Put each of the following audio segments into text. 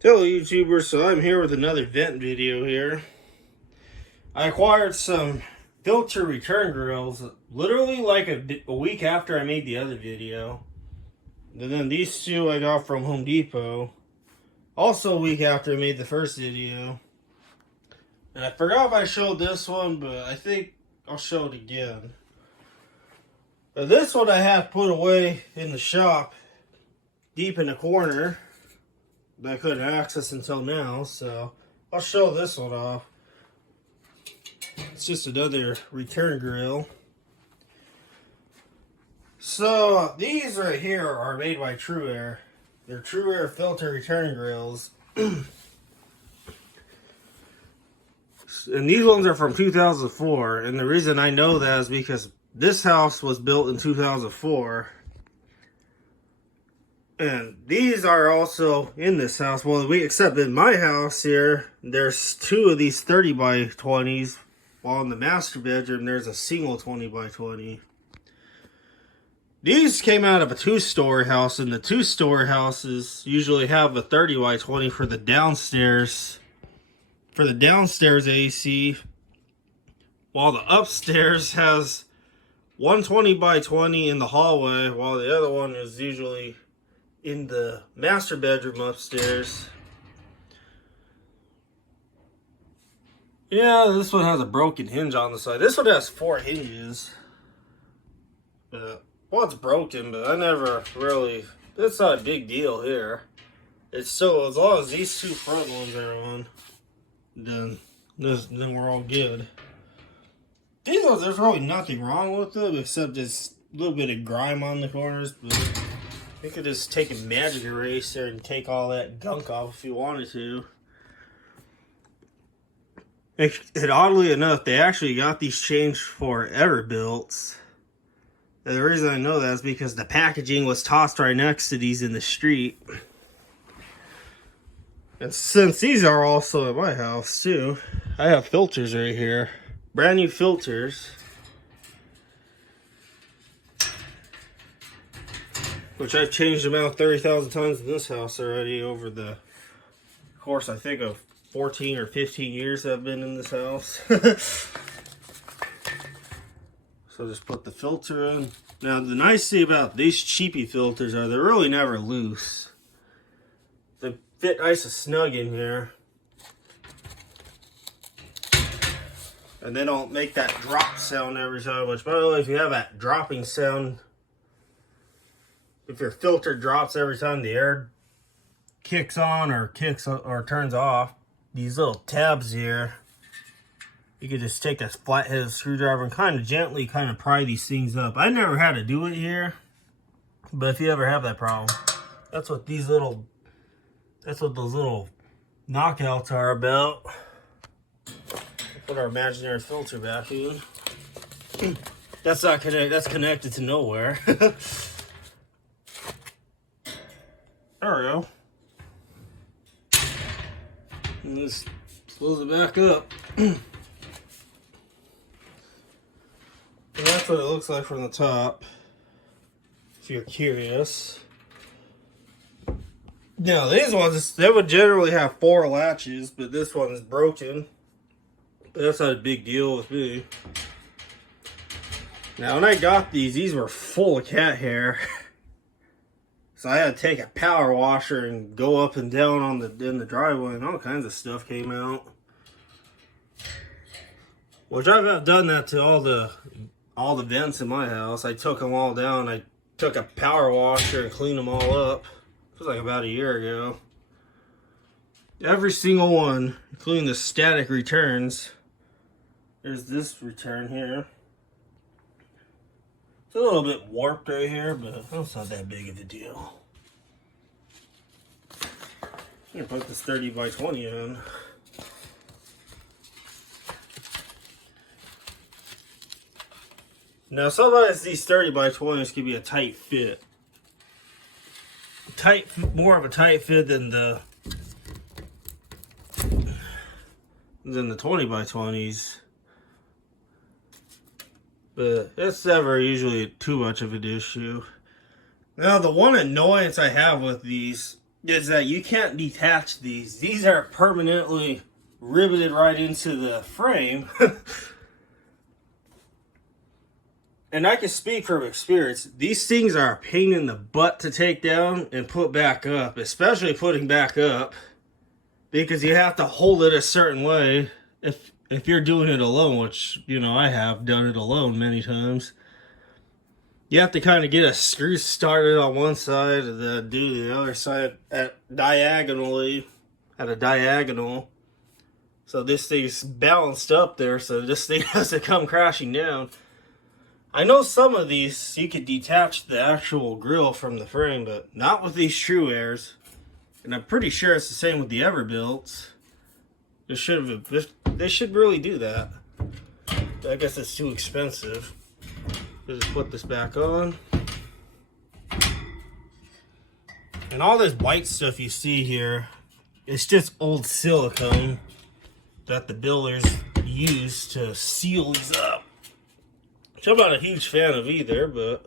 Hello YouTubers, so I'm here with another vent video here. I acquired some filter return grills literally like a week after I made the other video. And then these two I got from Home Depot. Also a week after I made the first video. And I forgot if I showed this one, but I think I'll show it again. But this one I have put away in the shop, deep in the corner, that I couldn't access until now, so I'll show this one off. It's just another return grill. So these right here are made by TruAir. They're TruAir filter return grills. And these ones are from 2004. And the reason I know that is because this house was built in 2004. And these are also in this house. Well, except in my house here, there's two of these 30 by 20s. While in the master bedroom, there's a single 20 by 20. These came out of a two-story house, and the two-story houses usually have a 30 by 20 for the downstairs. For the downstairs AC, while the upstairs has 120 by 20 in the hallway, while the other one is usually in the master bedroom upstairs. Yeah, this one has a broken hinge on the side. This one has 4 hinges. Well, it's broken, but I never really... It's not a big deal here. It's so, as long as these two front ones are on, then we're all good. These ones, there's really nothing wrong with them, except just a little bit of grime on the corners, but... You could just take a magic eraser and take all that gunk off if you wanted to. And oddly enough, they actually got these changed for Everbilts. And the reason I know that is because the packaging was tossed right next to these in the street. And since these are also at my house too, I have filters right here. Brand new filters. Which I've changed them out 30,000 times in this house already over the course, I think, of 14 or 15 years I've been in this house. So just put the filter in. Now, the nice thing about these cheapy filters are they're really never loose. They fit nice and snug in here. And they don't make that drop sound every time, which, by the way, if you have that dropping sound, if your filter drops every time the air kicks on or turns off, these little tabs here, you could just take a flathead screwdriver and kind of gently pry these things up. I never had to do it here, but if you ever have that problem, that's what those little knockouts are about. Put our imaginary filter back in. That's not connected. That's connected to nowhere. There we go. And just close it back up. And that's what it looks like from the top, if you're curious. Now, these ones, they would generally have 4 latches, but this one is broken. But that's not a big deal with me. Now, when I got these were full of cat hair. So I had to take a power washer and go up and down in the driveway, and all kinds of stuff came out. Which I've done that to all the vents in my house. I took them all down. I took a power washer and cleaned them all up. It was like about a year ago. Every single one, including the static returns. There's this return here. It's a little bit warped right here, but it's not that big of a deal. I'm gonna put this 30 by 20 in. Now, sometimes these 30 by 20s can be a tight fit. More of a tight fit than the 20 by 20s. But it's never usually too much of an issue. Now, the one annoyance I have with these is that you can't detach these. These are permanently riveted right into the frame. And I can speak from experience, these things are a pain in the butt to take down and put back up, especially putting back up, because you have to hold it a certain way if you're doing it alone, which, you know, I have done it alone many times. You have to kind of get a screw started on one side and then do the other side at a diagonal. So this thing's balanced up there so this thing doesn't come crashing down. I know some of these you could detach the actual grill from the frame, but not with these TruAirs. And I'm pretty sure it's the same with the Everbilts. They should really do that. I guess it's too expensive. Just put this back on. And all this white stuff you see here, it's just old silicone that the builders use to seal these up. Which I'm not a huge fan of either, but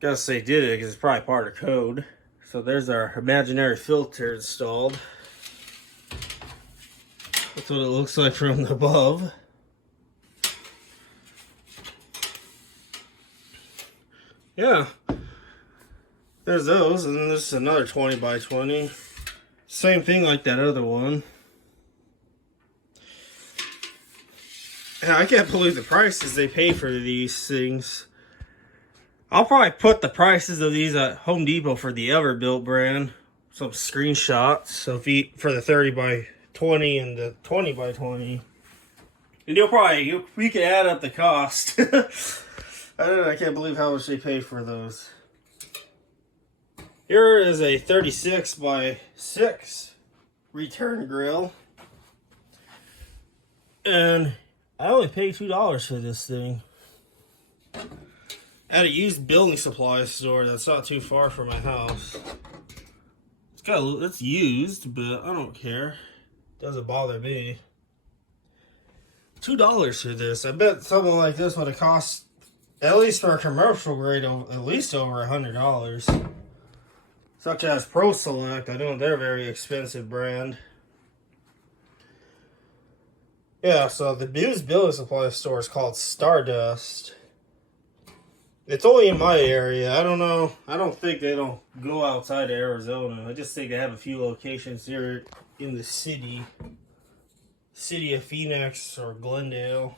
guess they did it because it's probably part of code. So there's our imaginary filter installed. That's what it looks like from above. Yeah. There's those, and then there's another 20 by 20. Same thing like that other one. Yeah, I can't believe the prices they pay for these things. I'll probably put the prices of these at Home Depot for the Everbilt brand. Some screenshots. So if you, for the 30 by 20 and the 20 by 20. And we can add up the cost. I can't believe how much they pay for those. Here is a 36 by 6 return grill. And I only paid $2 for this thing. At a used building supply store that's not too far from my house. It's used, but I don't care. Doesn't bother me. $2 for this. I bet something like this would have cost, at least for a commercial grade, at least over $100. Such as Pro Select. I know they're a very expensive brand. Yeah, so the used building supply store is called Stardust. It's only in my area. I don't know. I don't think they don't go outside of Arizona. I just think they have a few locations here in the city. City of Phoenix or Glendale.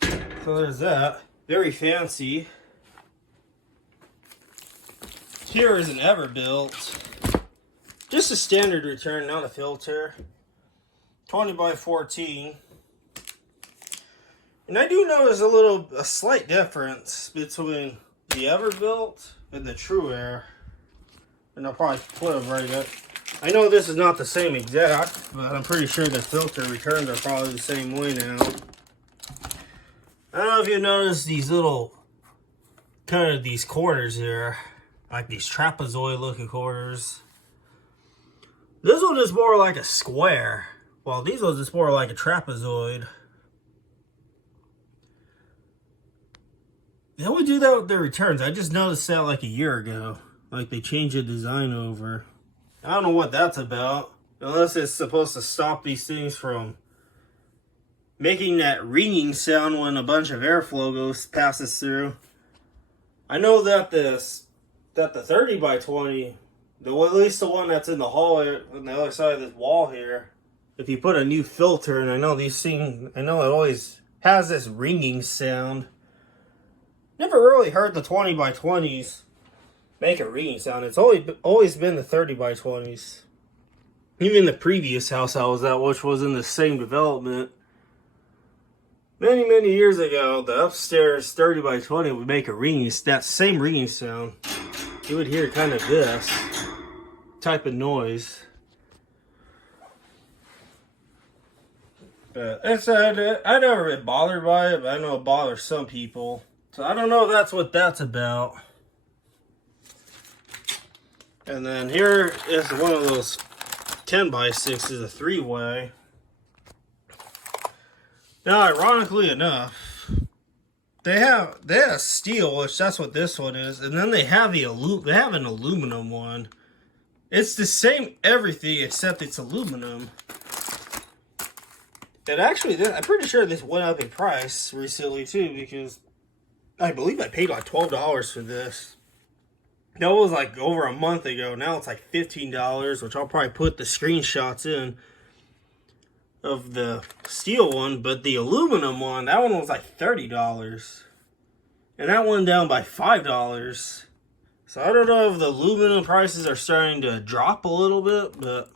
So there's that. Very fancy. Here is an Everbilt. Just a standard return, not a filter. 20 by 14. And I do notice a slight difference between the Everbilt and the TruAir. And I'll probably put them right up. I know this is not the same exact, but I'm pretty sure the filter returns are probably the same way now. I don't know if you notice these little, kind of these corners here. Like these trapezoid looking corners. This one is more like a square. Well, these ones is more like a trapezoid. They only do that with their returns. I just noticed that like a year ago. Like they changed the design over. I don't know what that's about. Unless it's supposed to stop these things from making that ringing sound when a bunch of airflow passes through. I know that the 30 by 20, at least the one that's in the hall on the other side of this wall here, if you put a new filter, and I know it always has this ringing sound. Never really heard the 20 by 20s make a ringing sound. It's always been the 30 by 20s. Even the previous house I was at, which was in the same development, many, many years ago, the upstairs 30 by 20 would make that same ringing sound. You would hear kind of this type of noise. But I never been bothered by it, but I know it bothers some people. So I don't know if that's what that's about. And then here is one of those 10 by 6s, a 3-way. Now, ironically enough, they have steel, which that's what this one is, and then they have an aluminum one. It's the same everything except it's aluminum. And actually, I'm pretty sure this went up in price recently too, because I believe I paid like $12 for this. That was like over a month ago. Now it's like $15, which I'll probably put the screenshots in of the steel one. But the aluminum one, that one was like $30. And that went down by $5. So I don't know if the aluminum prices are starting to drop a little bit, but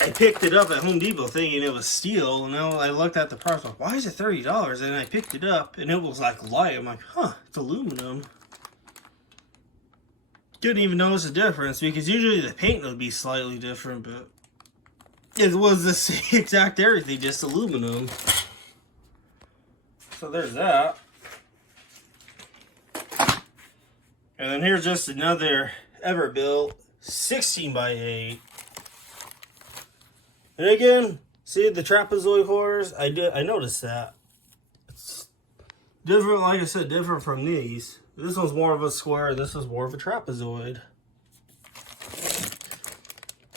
I picked it up at Home Depot thinking it was steel, and then I looked at the price, like, why is it $30? And I picked it up, and it was like light. I'm like, huh, it's aluminum. Didn't even notice the difference, because usually the paint would be slightly different, but it was the same exact everything, just aluminum. So there's that. And then here's just another Everbuilt 16x8. And again, see the trapezoid hoarders? I noticed that. It's different, like I said, different from these. This one's more of a square, this is more of a trapezoid.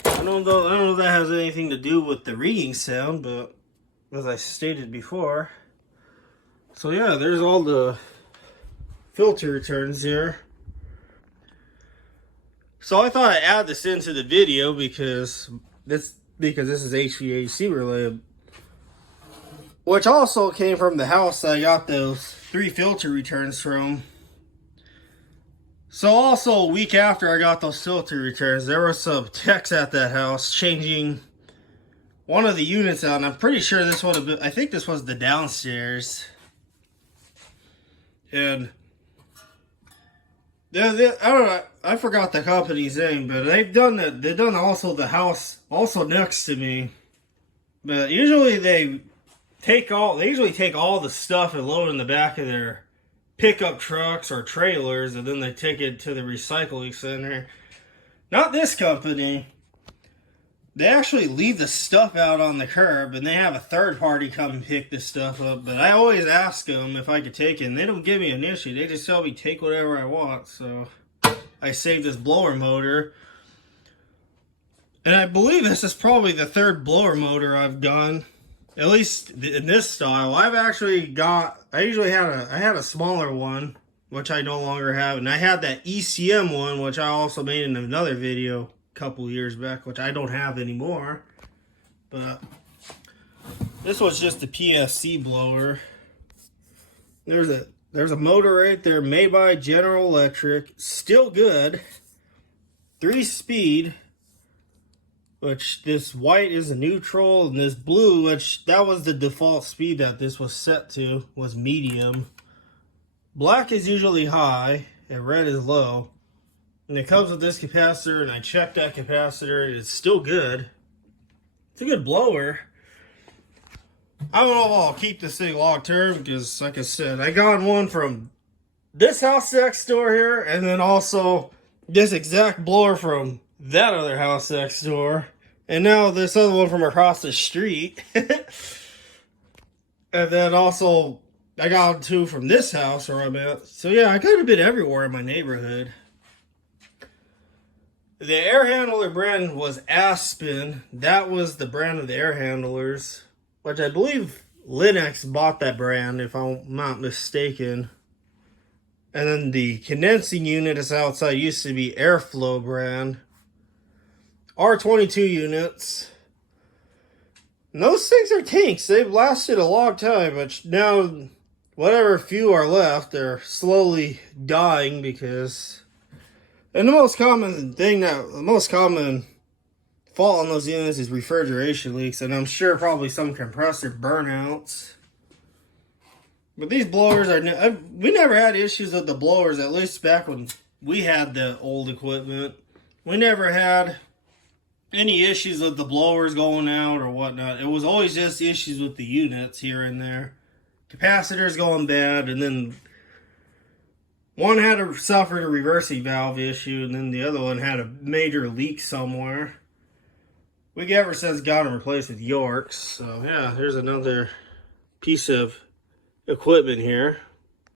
I don't know if that has anything to do with the ringing sound, but as I stated before. So yeah, there's all the filter returns here. So I thought I'd add this into the video because this is HVAC related. Which also came from the house that I got those 3 filter returns from. So also a week after I got those filter returns, there were some techs at that house changing one of the units out. And I'm pretty sure this would have been, I think this was the downstairs. And I don't know, I forgot the company's name, but they've done also the house also next to me. But usually they usually take all the stuff and load it in the back of their pickup trucks or trailers, and then they take it to the recycling center. Not this company. They actually leave the stuff out on the curb, and they have a third party come and pick this stuff up. But I always ask them if I could take it, and they don't give me an issue. They just tell me take whatever I want. So I saved this blower motor. And I believe this is probably the 3rd blower motor I've done. At least in this style. I had a smaller one, which I no longer have. And I had that ECM one, which I also made in another video couple years back, which I don't have anymore. But this was just a PFC blower. There's a motor right there made by General Electric, still good, 3-speed, which this white is a neutral, and this blue, which that was the default speed that this was set to, was medium. Black is usually high and red is low. And it comes with this capacitor, and I checked that capacitor, and it's still good. It's a good blower. I don't know if I'll keep this thing long term, because like I said, I got one from this house next door here, and then also this exact blower from that other house next door. And now this other one from across the street. And then also, I got 2 from this house where I'm at. So yeah, I got a bit everywhere in my neighborhood. The air handler brand was Aspen. That was the brand of the air handlers, which I believe Linux bought that brand, if I'm not mistaken. And then the condensing unit is outside used to be Airflow brand. R22 units. And those things are tanks. They've lasted a long time, but now whatever few are left, they're slowly dying because... And the most common fault on those units is refrigeration leaks, and I'm sure probably some compressor burnouts. But these blowers we never had issues with the blowers, at least back when we had the old equipment. We never had any issues with the blowers going out or whatnot. It was always just issues with the units here and there. Capacitors going bad, and then one had to suffer a reversing valve issue, and then the other one had a major leak somewhere. We ever since got them replaced with Yorks. So yeah, here's another piece of equipment here.